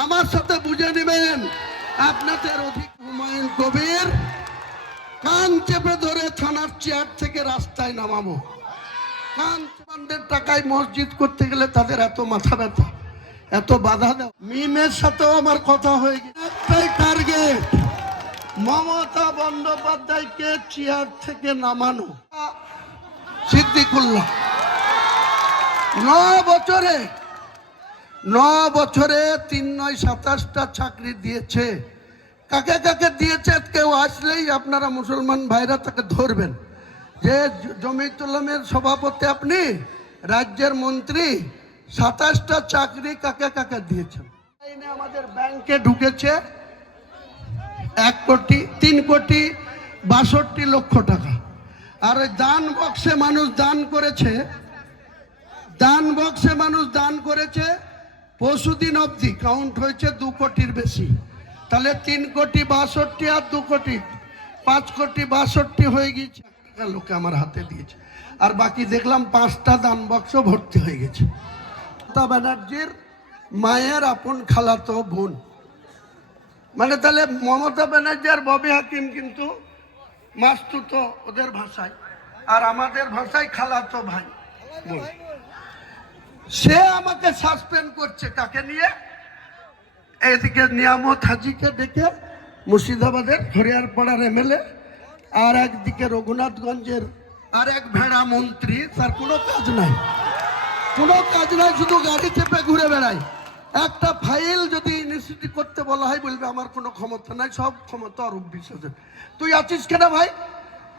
আমার সাথে বুঝে নেবেন। আপনাদের অধিক হুমায়ুন কবির কান চেপে ধরে থানার চেয়ার থেকে রাস্তায় নামাবো। কান চেপানদের টাকায় মসজিদ করতে গেলে তাদের এত মাথা ব্যথা, এত বাধা দাও। মিমের সাথেও আমার কথা হয়ে গেছে। একটাই টার্গেট, মমতা বন্দ্যোপাধ্যায়কে চেয়ার থেকে নামানো। সিদ্দিকুল্লাহ 9 বছরে 3-9-27টা চাকরি দিয়েছে। কাকে কাকে দিয়েছে কেউ আসলেই আপনারা মুসলমান ভাইরা তাকে ধরবেন যে জমিয়তুল্লাহের সভাপতি, আপনি রাজ্যের মন্ত্রী, 27টা চাকরি কাকে কাকে দিয়েছেন। আমাদের ব্যাংকে ঢুকেছে 1,03,62 টাকা। আর ওই দান বক্সে মানুষ দান করেছে পরশুদিন অবধি কাউন্ট হয়েছে 2 কোটির বেশি। তাহলে 3,62,00,000 আর 2 কোটি 5,62,00,000 হয়ে গিয়েছে। লোকে আমার হাতে দিয়েছে। আর বাকি দেখলাম 5টা দান বক্স ভর্তি হয়ে গেছে। মমতা ব্যানার্জির মায়ের আপন খালাতো বোন, মানে তাহলে মমতা ব্যানার্জি আর ববি হাকিম কিন্তু মাস্তুতো ওদের ভাষায়, আর আমাদের ভাষায় খালাতো ভাই বোন। সে আমাকে সাসপেন্ড করছে কাকে নিয়ে? এদিকে নিয়ামত হাজিকে ডেকে মুর্শিদাবাদের হরিয়ারপাড়ার এমএলএ, আর একদিকে রঘুনাথগঞ্জের আর এক ভেড়া মন্ত্রী। তার কোনো কাজ নাই, শুধু গাড়ি চেপে ঘুরে বেড়ায়। একটা ফাইল যদি ইউনিভার্সিটি করতে বলা হয় বলবে আমার কোনো ক্ষমতা নাই, সব ক্ষমতা অরূপ বিশ্বাসের। তুই আছিস কেন ভাই?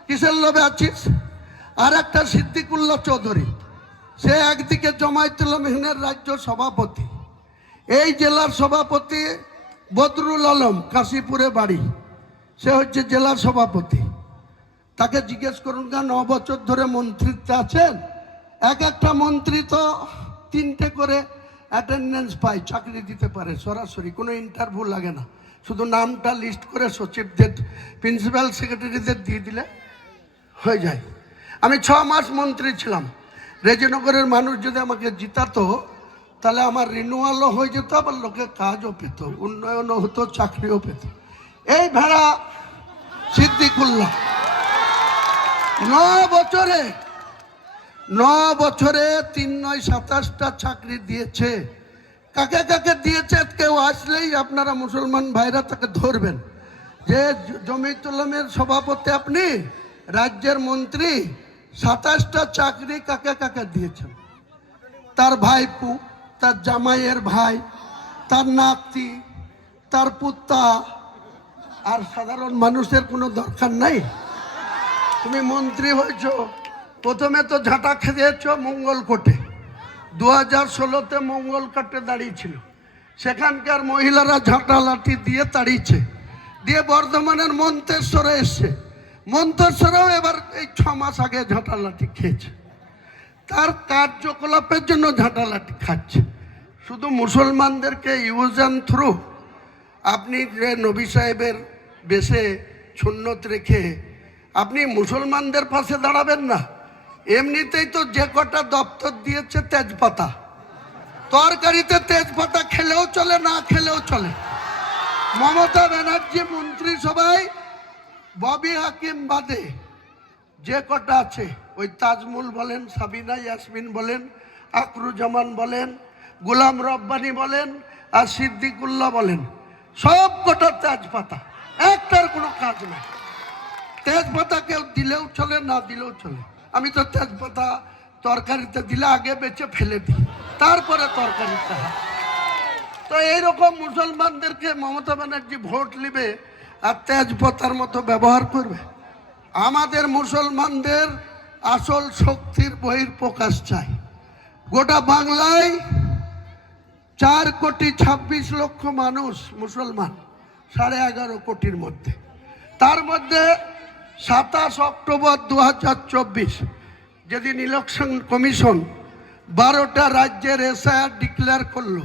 কিসের লোভে আছিস? আর একটা সিদ্দিকুল্লাহ চৌধুরী, সে একদিকে জামায়াতুল্লাহের রাজ্য সভাপতি, এই জেলার সভাপতি বদরুল আলম কাশীপুরে বাড়ি, সে হচ্ছে জেলার সভাপতি। তাকে জিজ্ঞেস করুন, 9 বছর ধরে মন্ত্রিত্বে আছেন, একটা মন্ত্রী তো 3টে করে অ্যাটেন্ডেন্স পায়, চাকরি দিতে পারে সরাসরি, কোনো ইন্টারভিউ লাগে না, শুধু নামটা লিস্ট করে সচিবদের প্রিন্সিপাল সেক্রেটারিদের দিয়ে দিলে হয়ে যায়। আমি 6 মাস মন্ত্রী ছিলাম। রেজিনগরের মানুষ যদি আমাকে জিতাতো তাহলে আমার রিনিউয়ালও হয়ে যেত, আবার লোকে কাজও পেত, উন্নয়নও হতো, চাকরিও পেত। এই ভেড়া সিদ্দিকুল্লাহ 9 বছরে 3-9-27টা চাকরি দিয়েছে। কাকে কাকে দিয়েছে কেউ আসলেই আপনারা মুসলমান ভাইরা তাকে ধরবেন যে জমিয়তুল্লাহের সভাপতি, আপনি রাজ্যের মন্ত্রী, 27টা চাকরি কাকে কাকে দিয়েছেন। তার ভাইপু, তার জামাইয়ের ভাই, তার নাতি, তার পুত্তা। আর সাধারণ মানুষের কোনো দরকার নাই। তুমি মন্ত্রী হয়েছ, প্রথমে তো ঝাঁটা খেয়েছ মঙ্গলকোটে, 2016তে মঙ্গলকোটে দাঁড়িয়েছিল, সেখানকার মহিলারা ঝাঁটা লাঠি দিয়ে তাড়িয়েছে, দিয়ে বর্ধমানের মন্তেশ্বরে এসছে, মন্তেশ্বরেও এবার এই 6 মাস আগে ঝাঁটা লাঠি খেয়েছে। তার কার্যকলাপের জন্য ঝাঁটা লাঠি খাচ্ছে। শুধু মুসলমানদেরকে ইউজ অ্যান্ড থ্রু আপনি যে নবী সাহেবের বেশে সুন্নত রেখে আপনি মুসলমানদের পাশে দাঁড়াবেন না। এমনিতেই তো যে কটা দপ্তর দিয়েছে তেজপাতা, তরকারিতে তেজপাতা খেলেও চলে, না খেলেও চলে। মমতা ব্যানার্জি মন্ত্রিসভায় ববি হাকিম বাদে যে কটা আছে, ওই তাজমুল বলেন, সাবিনা ইয়াসমিন বলেন, আকরুজ্জামান বলেন, গোলাম রব্বানি বলেন, আর সিদ্দিকুল্লাহ বলেন, সব কটা তেজপাতা, একটার কোনো কাজ নাই। তেজপাতা কেউ দিলেও চলে, না দিলেও চলে। আমি তো তেজপাতা তরকারিতে দিলে আগে বেঁচে ফেলে দিই, তারপরে তরকারিতে হয়। তো এইরকম মুসলমানদেরকে মমতা ব্যানার্জি ভোট নেবে আর তেজপাতার মতো ব্যবহার করবে। আমাদের মুসলমানদের আসল শক্তির বহিঃপ্রকাশ চাই। গোটা বাংলায় 4,26,00,000 মানুষ মুসলমান, 11.5 কোটির মধ্যে। তার মধ্যে 27 অক্টোবর 2024 যেদিন ইলেকশন কমিশন 12টা রাজ্যের এসআইআর ডিক্লেয়ার করলো,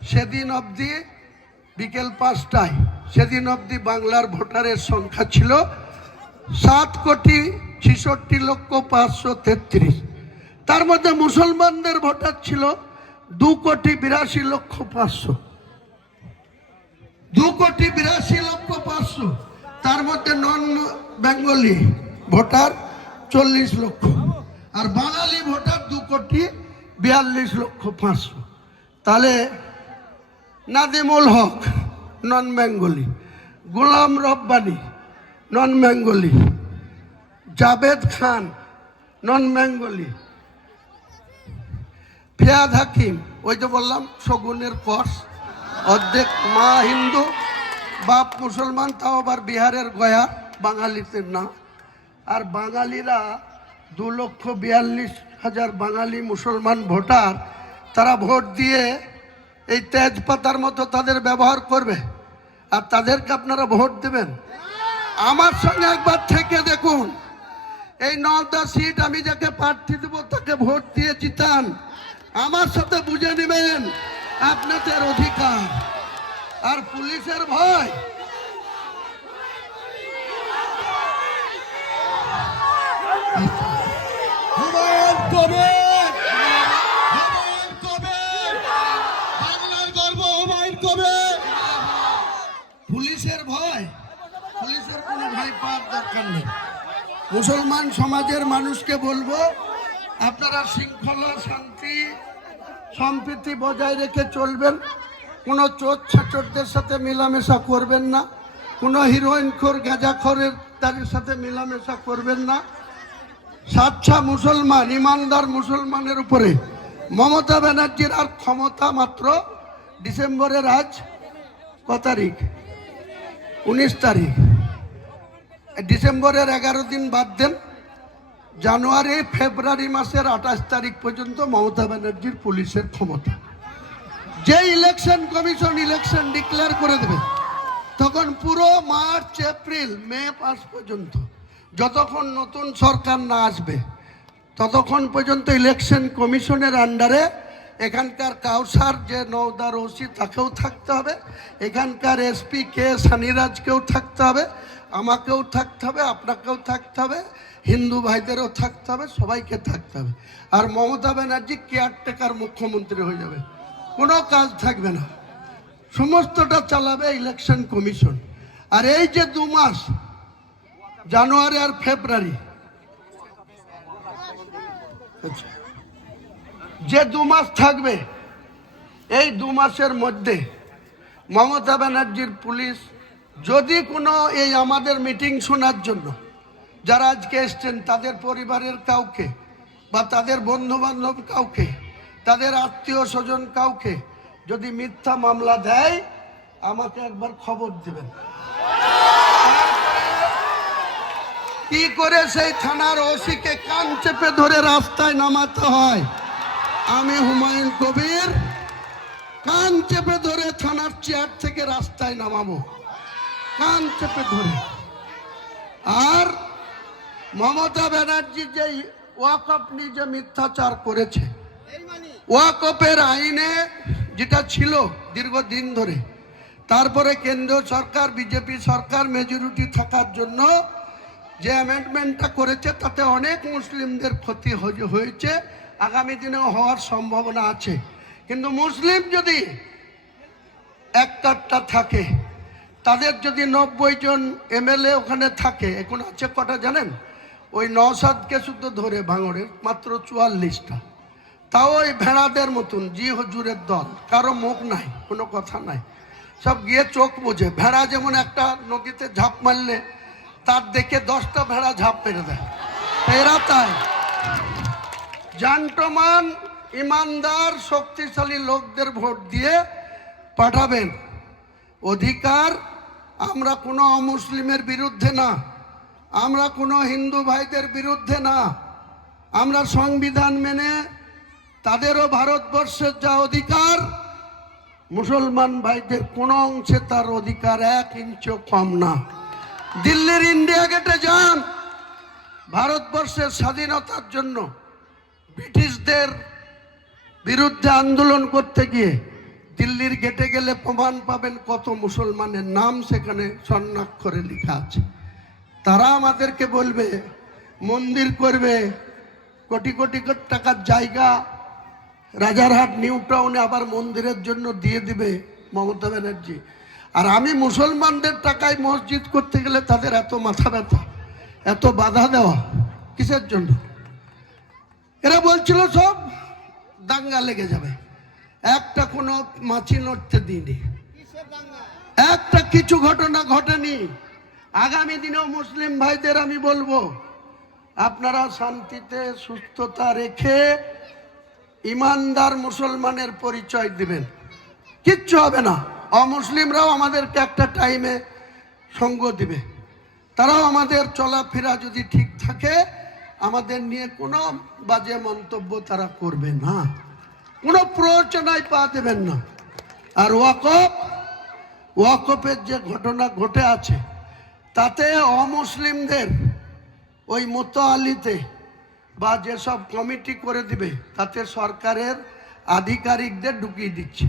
সেদিন অবধি বিকেল 5টায়, সেদিন অবধি বাংলার ভোটারের সংখ্যা ছিল 7,66,533। তার মধ্যে মুসলমানদের ভোটার ছিল 2,82,500,000। 500, তার মধ্যে নন বেঙ্গলি ভোটার 40 লক্ষ, আর বাঙালি ভোটার 2,42,500,000। তাহলে নাদিমুল হক নন বেঙ্গলি, গোলাম রব্বানি নন বেঙ্গলি, জাভেদ খান নন বেঙ্গলি, ফিয়াদ হাকিম, ওই যে বললাম শগুনের কস, অর্ধেক মা হিন্দু বাপ মুসলমান, তাও আবার বিহারের গয়া, বাঙালিতে না। আর বাঙালিরা 2,42,000 বাঙালি মুসলমান ভোটার, তারা ভোট দিয়ে এই তেজপাতার মতো তাদের ব্যবহার করবে, আর তাদেরকে আপনারা ভোট দেবেন? আমার সঙ্গে একবার থেকে দেখুন, এই 9টা সিট আমি যাকে প্রার্থী দেব তাকে ভোট দিয়ে জিতান, আমার সাথে বুঝে নেবেন আপনাদের অধিকার। আর পুলিশের ভয়, হুমায়ুন কবির, হুমায়ুন কবির, বাংলার গর্ব হুমায়ুন কবির। পুলিশের ভয়, পুলিশের কোনো ভয় পাওয়ার দরকার নেই। মুসলমান সমাজের মানুষকে বলবো, আপনারা শৃঙ্খলা শান্তি সম্প্রীতি বজায় রেখে চলবেন, কোনো চোর ছাচরদের সাথে মেলামেশা করবেন না, কোনো হিরোইনখোর গাঁজাখোরের তাদের সাথে মেলামেশা করবেন না। সাচ্চা মুসলমান ইমানদার মুসলমানের উপরে মমতা ব্যানার্জির আর ক্ষমতা মাত্র ডিসেম্বরের আজ কত তারিখ? 19 তারিখ। ডিসেম্বরের 11 দিন বাদ দেন, জানুয়ারি ফেব্রুয়ারি মাসের 28 তারিখ পর্যন্ত মমতা ব্যানার্জির পুলিশের ক্ষমতা। যে ইলেকশন কমিশন ইলেকশন ডিক্লেয়ার করে দেবে, তখন পুরো মার্চ এপ্রিল মে মাস পর্যন্ত, যতক্ষণ নতুন সরকার না আসবে ততক্ষণ পর্যন্ত ইলেকশন কমিশনের আন্ডারে এখানকার কাউসার যে নওদার ওসি তাকেও থাকতে হবে, এখানকার এসপি কে সানিরাজকেও থাকতে হবে, আমাকেও থাকতে হবে, আপনাকেও থাকতে হবে, হিন্দু ভাইদেরও থাকতে হবে, সবাইকে থাকতে হবে। আর মমতা ব্যানার্জি কেয়ারটেকার মুখ্যমন্ত্রী হয়ে যাবে, কোনো কাজ থাকবে না, সমস্তটা চালাবে ইলেকশন কমিশন। আর এই যে 2 মাস, জানুয়ারি আর ফেব্রুয়ারি, যে 2 মাস থাকবে, এই 2 মাসের মধ্যে মমতা ব্যানার্জির পুলিশ যদি কোনো এই আমাদের মিটিং শোনার জন্য যারা আজকে এসছেন তাদের পরিবারের কাউকে বা তাদের বন্ধু বান্ধব কাউকে, তাদের আত্মীয় স্বজন কাউকে যদি মিথ্যা মামলা দেয়, আমাকে একবার খবর দিবেন। কি করে সেই থানার ওসিকে কান চেপে ধরে রাস্তায় নামাতে হয়, আমি হুমায়ুন কবির কান চেপে ধরে থানার চেয়ার থেকে রাস্তায় নামাবো, কান চেপে ধরে। আর মমতা ব্যানার্জি যে ওয়াকফ নিয়ে যে মিথ্যাচার করেছে, ওয়াকফের আইনে যেটা ছিল দীর্ঘদিন ধরে, তারপরে কেন্দ্রীয় সরকার বিজেপি সরকার মেজরিটি থাকার জন্য যে অ্যামেন্ডমেন্টটা করেছে, তাতে অনেক মুসলিমদের ক্ষতি হয়েছে, আগামী দিনেও হওয়ার সম্ভাবনা আছে। কিন্তু মুসলিম যদি একটা থাকে, তাদের যদি 90 জন এমএলএ ওখানে থাকে, এখন আছে কটা জানেন? ওই নওশাদকে শুধু ধরে ভাঙড়ের মাত্র 44টা, তাও ওই ভেড়াদের মতন, জি হুজুরের দল, কারো মুখ নাই, কোনো কথা নাই, সব গিয়ে চোখ বোঝে। ভেড়া যেমন একটা নদীতে ঝাঁপ মারলে তার দেখে 10টা ভেড়া ঝাঁপ মেরে দেয়, এরা তাই জান্টমান ইমানদার শক্তিশালী লোকদের ভোট দিয়ে পাঠাবেন। অধিকার, আমরা কোনো অমুসলিমের বিরুদ্ধে না, আমরা কোনো হিন্দু ভাইদের বিরুদ্ধে না, আমরা সংবিধান মেনে তাদেরও ভারতবর্ষের যা অধিকার, মুসলমান ভাইদের কোনো অংশে তার অধিকার 1 ইঞ্চিও কম না। দিল্লির ইন্ডিয়া গেটে যান, ভারতবর্ষের স্বাধীনতার জন্য ব্রিটিশদের বিরুদ্ধে আন্দোলন করতে গিয়ে দিল্লির গেটে গেলে প্রমাণ পাবেন কত মুসলমানের নাম সেখানে স্বর্ণাক্ষরে লেখা আছে। তারা আমাদেরকে বলবে মন্দির করবে, কোটি কোটি টাকার জায়গা রাজারহাট নিউ টাউনে আবার মন্দিরের জন্য দিয়ে দিবে মমতা ব্যানার্জি। আর আমি মুসলমানদের টাকায় মসজিদ করতে গেলে তাদের এত মাথা ব্যথা, এত বাধা দেওয়া কিসের জন্য? এরা বলছিল সব দাঙ্গা লেগে যাবে, একটা কোনো মাছি নড়তে দিইনি, একটা কিছু ঘটনা ঘটেনি। আগামী দিনেও মুসলিম ভাইদের আমি বলবো, আপনারা শান্তিতে সুস্থতা রেখে ইমানদার মুসলমানের পরিচয় দিবেন, কিচ্ছু হবে না। অমুসলিমরাও আমাদেরকে একটা টাইমে সঙ্গ দিবে, তারাও আমাদের চলাফেরা যদি ঠিক থাকে আমাদের নিয়ে কোনো বাজে মন্তব্য তারা করবে না, কোনো প্ররোচনায় পা দেবেন না। আর ওয়াকফের যে ঘটনা ঘটে আছে তাতে অমুসলিমদের ওই মোতালিতে বা যেসব কমিটি করে দিবে তাতে সরকারের আধিকারিকদের ঢুকিয়ে দিচ্ছে।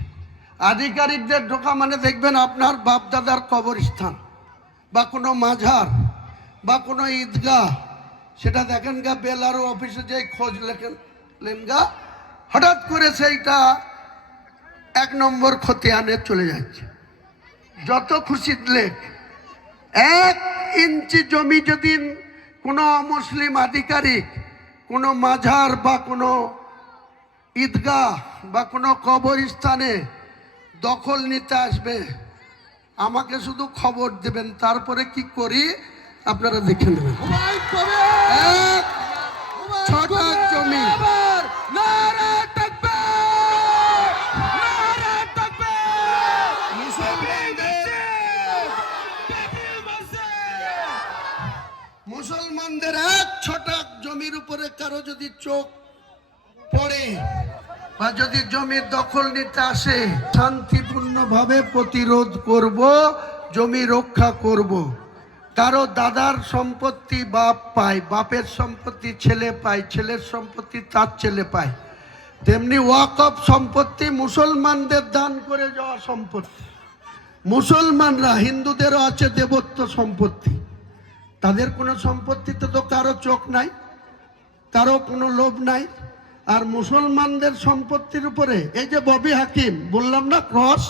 আধিকারিকদের ঢোকা মানে দেখবেন আপনার বাপদাদার কবরস্থান বা কোনো মাঝার বা কোনো ঈদগাহ, সেটা দেখেন গা বেলারও অফিসে যে খোঁজ লেখেন গা, হঠাৎ করে সেইটা 1 নম্বর খতিয়ানে চলে যাচ্ছে। যত খুশি লেখ, 1 ইঞ্চি জমি যদি কোনো অমুসলিম আধিকারিক কোনো মাঝার বা কোনো ঈদগাহ বা কোনো কবরস্থানে দখল নিতে আসবে, আমাকে শুধু খবর দেবেন, তারপরে কি করি আপনারা দেখে নেবেন। হুমায়ুন কবির! 1 ছটা জমি নারে তাকবীর! নারে তাকবীর! মুসলমানদের 1 ছটা জমির উপরে কারো যদি চোখ পড়ে বা যদি জমির দখল নিতে আসে, শান্তিপূর্ণভাবে প্রতিরোধ করব, জমি রক্ষা করব। কারো দাদার সম্পত্তি বাপ পায়, বাপের সম্পত্তি ছেলে পায়, ছেলের সম্পত্তি তার ছেলে পায়, তেমনি ওয়াকফ সম্পত্তি মুসলমানদের দান করে যাওয়া সম্পত্তি। মুসলমানরা, হিন্দুদেরও আছে দেবত্ব সম্পত্তি, তাদের কোনো সম্পত্তিতে তো কারো চোখ নাই, কারো কোনো লোভ নাই। আর মুসলমানদের সম্পত্তির উপরে এই যে ববি হাকিম বললাম না ক্রস,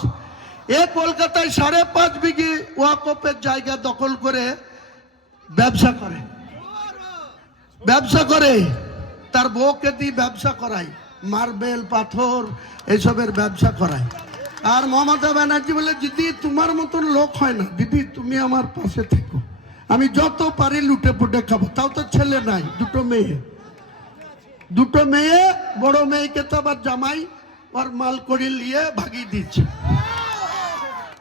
এ কলকাতায় 5.5 বিঘি ওয়াকফের জায়গা দখল করে ব্যবসা করে তার বউকে দিয়ে ব্যবসা করায়, মার্বেল পাথর এইসবের ব্যবসা করায়। আর মমতা ব্যানার্জি বলে, দিদি তোমার মতন লোক হয় না, দিদি তুমি আমার পাশে থেকো, আমি যত পারি লুটে পুটে খাবো। তাও তো ছেলে নাই, 2 মেয়ে, বড় মেয়েকে তো আবার জামাই ওর মাল করে নিয়ে ভাগিয়ে দিচ্ছে,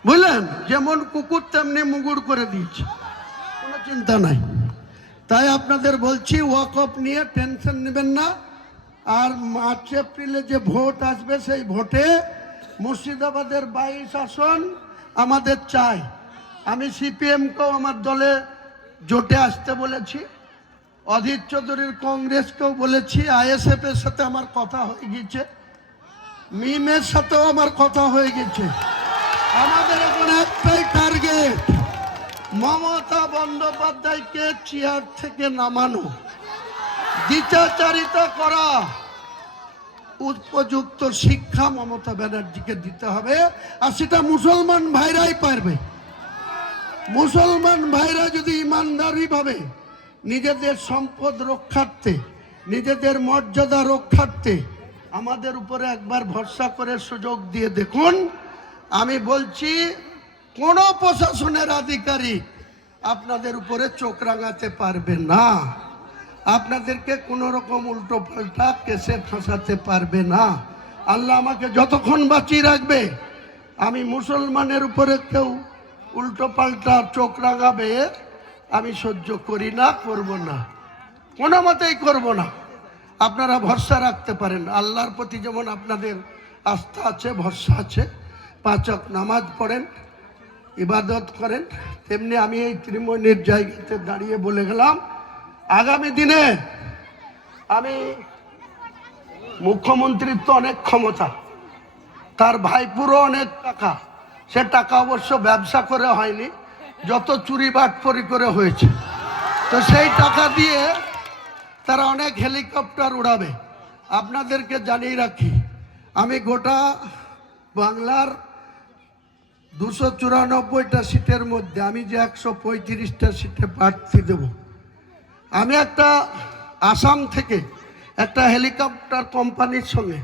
বুঝলেন? যেমন কুকুর তেমনি মুগুর করে দিয়েছে, কোনো চিন্তা নাই। তাই আপনাদের বলছি, ওয়াকফ নিয়ে টেনশন নেবেন না। আর মার্চ এপ্রিলে যে ভোট আসবে সেই ভোটে মুর্শিদাবাদের 22 আসন আমাদের চাই। আমি সিপিএমকেও আমার দলে জোটে আসতে বলেছি, অধীর চৌধুরীর কংগ্রেসকেও বলেছি, আইএসএফ এর সাথে আমার কথা হয়ে গেছে, মিমের সাথেও আমার কথা হয়ে গেছে। আমাদের এখন একটাই টার্গেট, মমতা বন্দ্যোপাধ্যায়কে চেয়ার থেকে নামানো, দ্বিচারিতা করা, উপযুক্ত শিক্ষা মমতা ব্যানার্জিকে দিতে হবে। আর সেটা মুসলমান ভাইরাই পারবে। মুসলমান ভাইরা যদি ইমানদারি ভাবে নিজেদের সম্পদ রক্ষার্থে, নিজেদের মর্যাদা রক্ষার্থে আমাদের উপরে একবার ভরসা করে সুযোগ দিয়ে দেখুন, আমি বলছি কোনো প্রশাসনের আধিকারিক আপনাদের উপরে চোখ রাঙাতে পারবে না, আপনাদেরকে কোনো রকম উল্টো পাল্টা কেসে ফাঁসাতে পারবে না। আল্লাহ আমাকে যতক্ষণ বাঁচিয়ে রাখবে, আমি মুসলমানের উপরে কেউ উল্টো পাল্টা চোখ রাঙাবে আমি সহ্য করি না, করব না, কোনো মতেই করব না। আপনারা ভরসা রাখতে পারেন, আল্লাহর প্রতি যেমন আপনাদের আস্থা আছে, ভরসা আছে, 5 ওয়াক্ত নামাজ পড়েন, ইবাদত করেন, তেমনি আমি এই ত্রিমণির জায়গাতে দাঁড়িয়ে বলে গেলাম, আগামী দিনে আমি, মুখ্যমন্ত্রীর তো অনেক ক্ষমতা, তার ভাইপুরও অনেক টাকা, সে টাকা অবশ্য ব্যবসা করে হয়নি, যত চুরি বাটফরি করে হয়েছে, তো সেই টাকা দিয়ে তারা অনেক হেলিকপ্টার উড়াবে। আপনাদেরকে জানিয়ে রাখি, আমি গোটা বাংলার 294টা সিটের মধ্যে আমি যে 135টা সিটে প্রার্থী দেব। আমি একটা আসাম থেকে একটা হেলিকপ্টার কোম্পানির সঙ্গে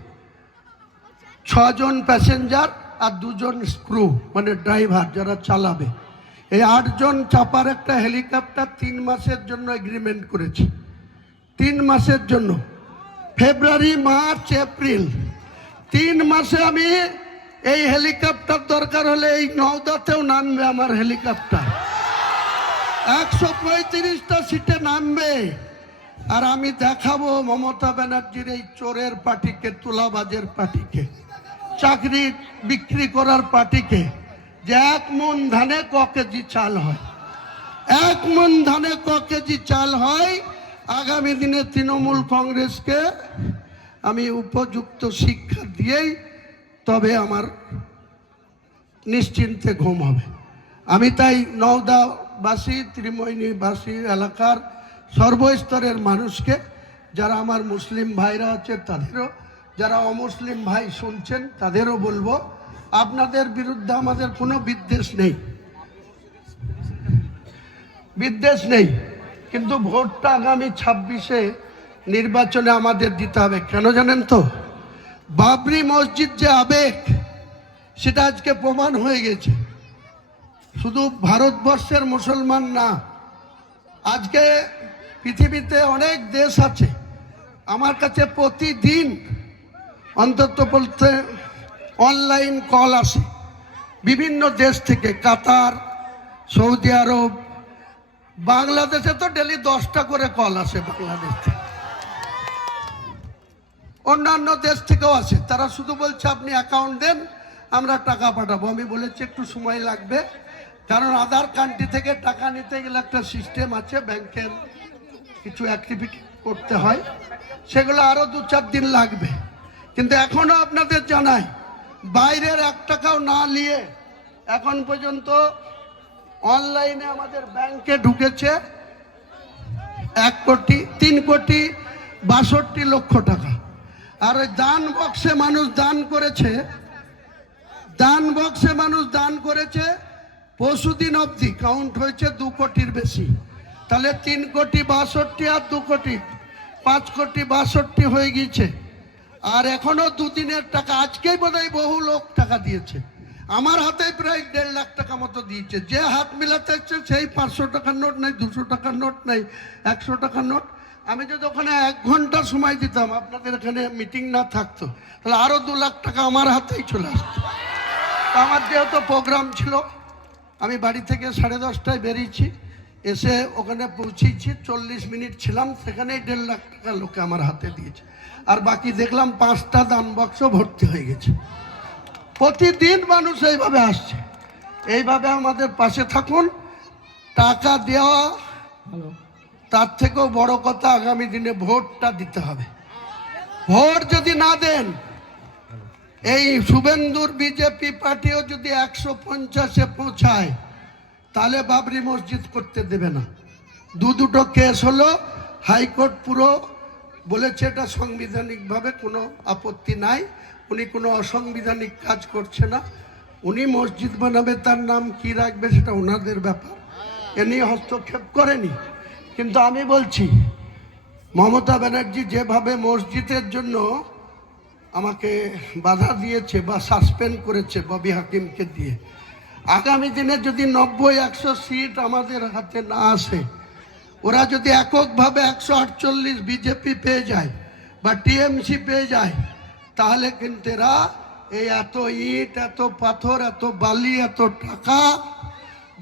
6 জন প্যাসেঞ্জার আর 2 জন ক্রু মানে ড্রাইভার যারা চালাবে, এই 8 জন চাপার একটা হেলিকপ্টার 3 মাসের জন্য এগ্রিমেন্ট করেছি। 3 মাসের জন্য, ফেব্রুয়ারি, মার্চ, এপ্রিল, 3 মাসে আমি এই হেলিকপ্টার দরকার হলে এই নওদাতেও নামবে আমার হেলিকপ্টার, 135টা সিটে নামবে। আর আমি দেখাবো মমতা ব্যানার্জির এই চোরের পার্টিকে, তোলাবাজের পার্টিকে, চাকরি বিক্রি করার পার্টিকে যে 1 মণ ধানে ক কেজি চাল হয়, 1 মণ ধানে ক কেজি চাল হয়। আগামী দিনে তৃণমূল কংগ্রেসকে আমি উপযুক্ত শিক্ষা দিয়েই তবে আমার নিশ্চিন্তে ঘুম হবে। আমি তাই নওদাবাসী, ত্রিমোহিনীবাসী এলাকার সর্বস্তরের মানুষকে, যারা আমার মুসলিম ভাইরা আছে তাদেরও, যারা অমুসলিম ভাই শুনছেন তাদেরও বলবো, আপনাদের বিরুদ্ধে আমাদের কোনো বিদ্বেষ নেই, বিদ্বেষ নেই, কিন্তু ভোটটা আগামী 26-এ নির্বাচনে আমাদের দিতে হবে। কেন জানেন তো? বাবরি মসজিদ যে আবেগ, সেটা আজকে প্রমাণ হয়ে গেছে। শুধু ভারতবর্ষের মুসলমান না, আজকে পৃথিবীতে অনেক দেশ আছে। আমার কাছে প্রতিদিন অন্তত বলতে অনলাইন কল আসে বিভিন্ন দেশ থেকে, কাতার, সৌদি আরব, বাংলাদেশে তো ডেলি 10টা করে কল আসে বাংলাদেশ থেকে, অন্যান্য দেশ থেকেও আসে। তারা শুধু বলছে আপনি অ্যাকাউন্ট দেন, আমরা টাকা পাঠাবো। আমি বলেছি একটু সময় লাগবে, কারণ আদার কান্ট্রি থেকে টাকা নিতে গেলে একটা সিস্টেম আছে, ব্যাংকের কিছু অ্যাক্টিভিটি করতে হয়, সেগুলো আরও 2-4 দিন লাগবে। কিন্তু এখনো আপনাদের জানাই, বাইরের 1 টাকাও না নিয়ে এখন পর্যন্ত অনলাইনে আমাদের ব্যাংকে ঢুকেছে 1,03,62,00,000 টাকা। আর ওই দান বক্সে মানুষ দান করেছে, দান বক্সে মানুষ দান করেছে পরশুদিন অবধি কাউন্ট হয়েছে 2 কোটির বেশি। তাহলে 3,62,00,000 আর 2 কোটি, 5,62,00,000 হয়ে গিয়েছে। আর এখনো 2 দিনের টাকা, আজকেই বোধহয় বহু লোক টাকা দিয়েছে। আমার হাতে প্রায় 1.5 লাখ টাকা মতো দিয়েছে। যে হাত মিলাতে হচ্ছে সেই 500 টাকার নোট নাই, 200 টাকার নোট নাই, 100 টাকার নোট। আমি যদি ওখানে 1 ঘন্টা সময় দিতাম, আপনাদের এখানে মিটিং না থাকতো, তাহলে আরো 2 লাখ টাকা আমার হাতেই চলে আসতো। আমার যেহেতু প্রোগ্রাম ছিল, আমি বাড়ি থেকে 10:30টায় বেরিয়েছি, এসে ওখানে পৌঁছেছি, 40 মিনিট ছিলাম সেখানেই 1.5 লাখ টাকা লোকে আমার হাতে দিয়েছে। আর বাকি দেখলাম 5টা দান বাক্স ভর্তি হয়ে গেছে। প্রতিদিন মানুষ এইভাবে আসছে। এইভাবে আমাদের পাশে থাকুন। টাকা দেওয়া তার থেকেও বড় কথা, আগামী দিনে ভোটটা দিতে হবে। ভোট যদি না দেন, এই শুভেন্দুর বিজেপি পার্টিও যদি 150-এ পৌঁছায়, তাহলে বাবরি মসজিদ করতে দেবে না। দুটো কেস হলো, হাইকোর্ট পুরো বলেছে এটা সাংবিধানিকভাবে কোনো আপত্তি নাই, উনি কোনো অসাংবিধানিক কাজ করছে না। উনি মসজিদ বানাবে, তার নাম কি রাখবে সেটা ওনাদের ব্যাপার, এ নিয়ে হস্তক্ষেপ করেনি। কিন্তু আমি বলছি, মমতা ব্যানার্জি যেভাবে মসজিদের জন্য আমাকে বাধা দিয়েছে বা সাসপেন্ড করেছে ববি হাকিমকে দিয়ে, আগামী দিনে যদি 90-100 সিট আমাদের হাতে না আসে, ওরা যদি এককভাবে 148 বিজেপি পেয়ে যায় বা টিএমসি পেয়ে যায়, তাহলে কিন্তু এরা এই এত ইট, এত পাথর, এত বালি, এত টাকা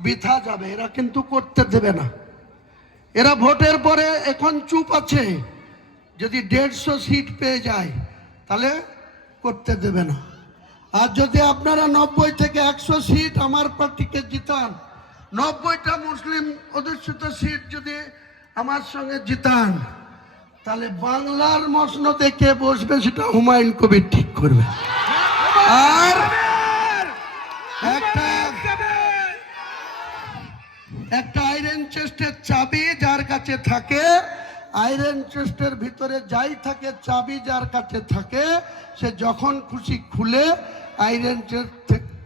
বৃথা যাবে, এরা কিন্তু করতে দেবে না। এরা ভোটের পরে এখন চুপ আছে, যদি 150 সিট পেয়ে যায় তাহলে করতে দেবে না। আর যদি আপনারা 90 থেকে 100 সিট আমার পার্টিকে জিতান, 90টা মুসলিম অধ্যুষিত সিট যদি আমার সঙ্গে জিতান, তাহলে বাংলার মসনদে কে বসবে সেটা হুমায়ুন কবির ঠিক করবে। আর একটা আয়রন চেস্টের চাবি যার কাছে থাকে, আয়রন চেস্টের ভিতরে যাই থাকে, চাবি যার কাছে থাকে, সে যখন খুশি খুলে আয়রন চেস্ট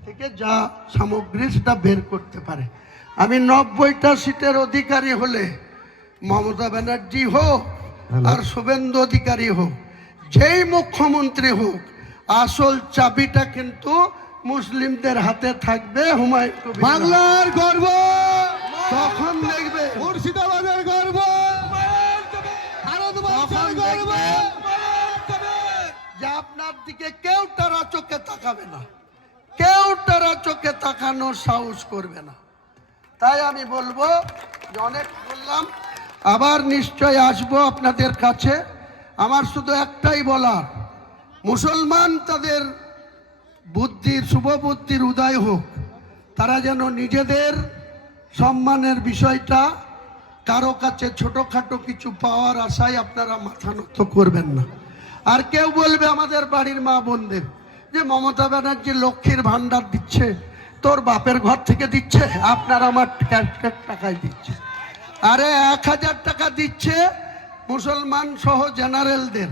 থেকে থেকে যা সামগ্রী সেটা বের করতে পারে। আমি 90টা সিটের অধিকারী হলে মমতা ব্যানার্জি হোক আর শুভেন্দু অধিকারী হোক, যেই মুখ্যমন্ত্রী হোক, আসল চাবিটা কিন্তু মুসলিমদের হাতে থাকবে। হুমায়ুন কবির বাংলার গর্ব, তখন দেখবে, মুর্শিদাবাদের গর্ব, ভারতবর্ষের গর্ব। যে আপনার দিকে কেউ তারা চোখে তাকাবে না, কেউ তারা চোখে তাকানোর সাহস করবে না। তাই আমি বলবো যে অনেক বললাম, আবার নিশ্চয় আসবো আপনাদের কাছে। আমার শুধু একটাই বলার, মুসলমান তাদের বুদ্ধির, শুভ বুদ্ধির উদয় হোক, তারা যেন নিজেদের সম্মানের বিষয়টা কারো কাছে ছোটখাটো কিছু পাওয়ার আশায় আপনারা মাথা নত করবেন না। আর কেউ বলবে আমাদের বাড়ির মা বোনদের যে মমতা ব্যানার্জি লক্ষ্মীর ভান্ডার দিচ্ছে, তোর বাপের ঘর থেকে দিচ্ছে, আপনার আমার টাকায় দিচ্ছে। আরে 1000 টাকা দিচ্ছে মুসলমান সহ জেনারেলদের,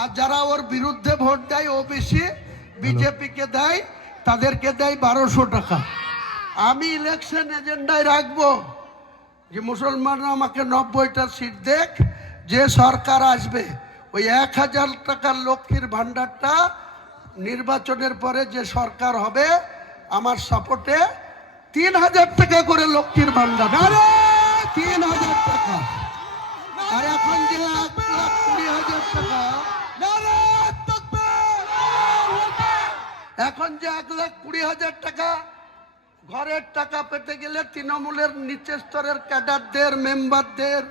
আর যারা ওর বিরুদ্ধে ভোট দেয় ওবিসি বিজেপিকে দেয়, তাদেরকে দেয় 1200 টাকা। আমি ইলেকশন এজেন্ডায় রাখবো যে মুসলমানরা আমাকে 90টা সিট দেখ, যে সরকার আসবে ওই 1000 টাকার লক্ষ্মীর ভান্ডারটা নির্বাচনের পরে যে সরকার হবে আমার সাপোর্টে 3000 টাকা করে লক্ষ্মীর ভান্ডার। 3000 টাকা। আর এখন যে 1,20,000 টাকা, এখন যে 1,20,000 টাকা ঘরের টাকা পেতে গেলে তৃণমূলের নিচের স্তরের ক্যাডারদের, মেম্বারদের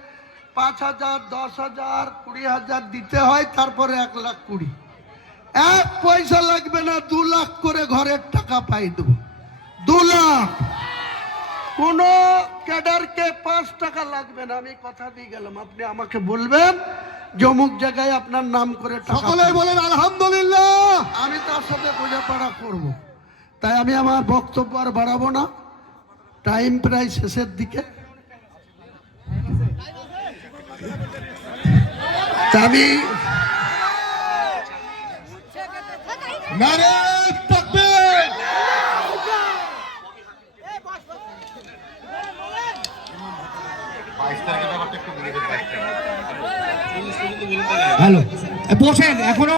5,000, 10,000, 20,000 দিতে হয়, তারপরে 1,20,000। 1 পয়সা লাগবে না, 2 লাখ করে ঘরের টাকা পাই দেবো। 2 লাখ। কোন ক্যাডারকে 5 টাকা লাগবে না। আমি কথা দিয়ে গেলাম, আপনি আমাকে বলবেন যে অমুক জায়গায় আপনার নাম করে টাকা সকলে পাই। বলেন আলহামদুলিল্লাহ। আমি তার সাথে বোঝাপড়া করব। তাই আমি আমার বক্তব্য আর বাড়াবো না, টাইম প্রায় শেষের দিকে। আমি নারে তাকবীর। হ্যালো, বসেন এখনো।